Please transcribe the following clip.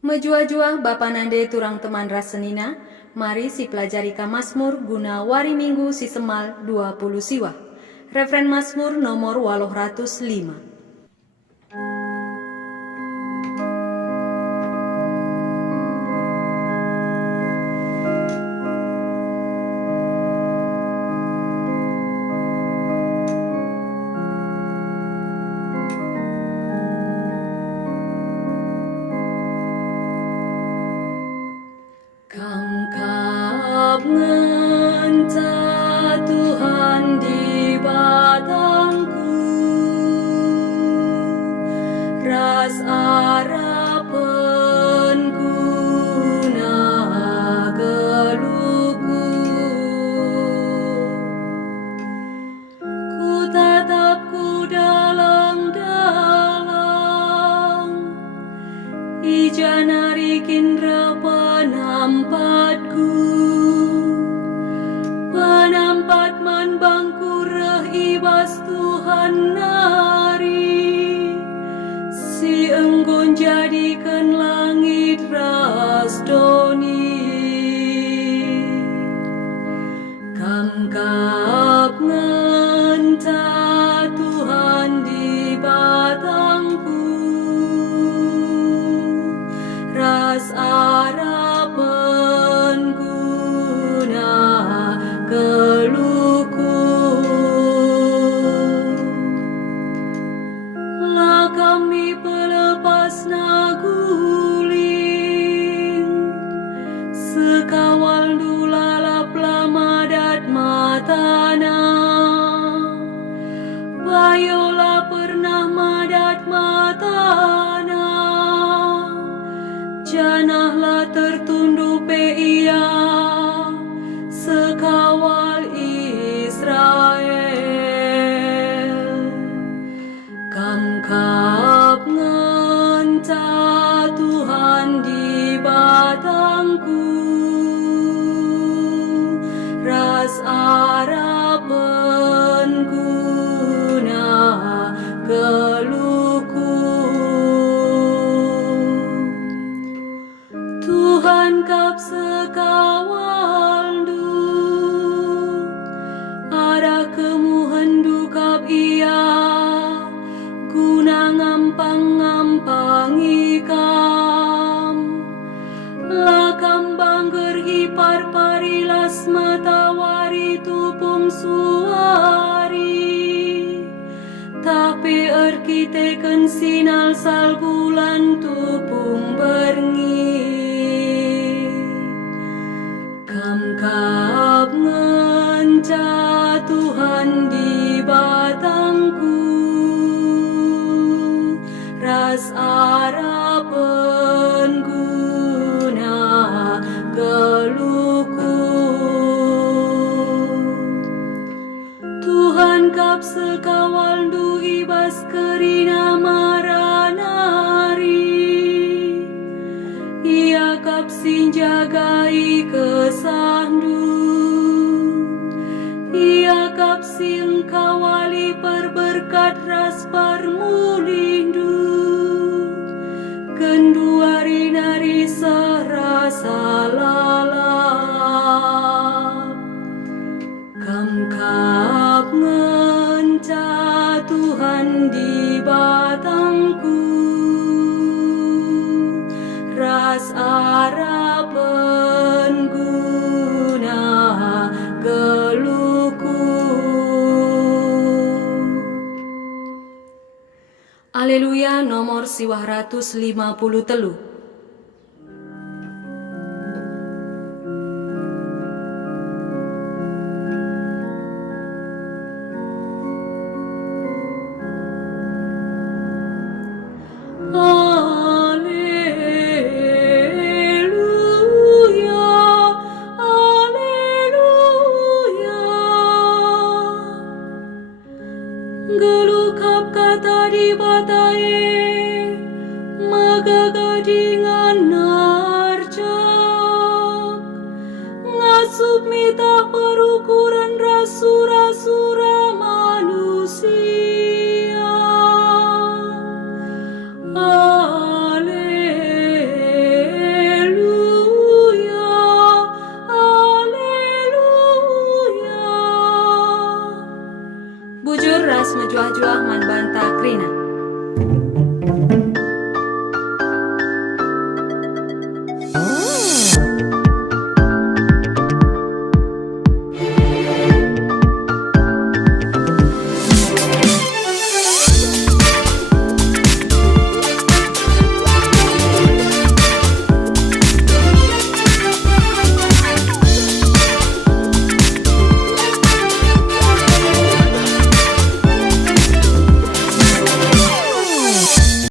Mejua-jua Bapa Nande turang teman rasenina, mari si pelajari ka Mazmur guna wari minggu si semal 20 siwa. Referen Mazmur nomor 805. Kamkap ngenca Tuhan di batangku, ras arapanku na geluku. Ku tatapku dalang-dalang, ijanarikin penampatku, penampat man bangku reh ibas Tuhan nari, si enggon jadikan langit ras doni. Kamkap ngenca Tuhan di batangku, ras arapanku na geluku. La kami pelepas na guling, sekawal dulalap lamadat matana, bayola pernah madat matana, janahlah tertunduk pe ia sekawal Israel. Kamkap ngenca Tuhan di batangku, ras arapanku na geluku. Tuhan kap sekawal du, ada kemuhendu kap ia, guna ngampang-ngampang ikam. Lakam bangger ipar parilas matawari tupung suari, tapi erkiteken sinal salbulan tupung berngi. Kamkap ngenca Tuhan di batangku, ras arapanku na geluku. Tuhan kap sekawal du ibas kerina maranari, ia kap sinjagai kesandu, ia kap singkawali perberkat ras parmulindu, kenduari nari serasa lalap. Kamkap ngenca Tuhan di batangku, ras arapanku na geluku. Aleluya nomor siwah 153. Gelukap kata di batae, magagadingan narjak, ngasup mitah perukuran rasura-sura manusia. Aleluya. mejuah-juah man banta krina.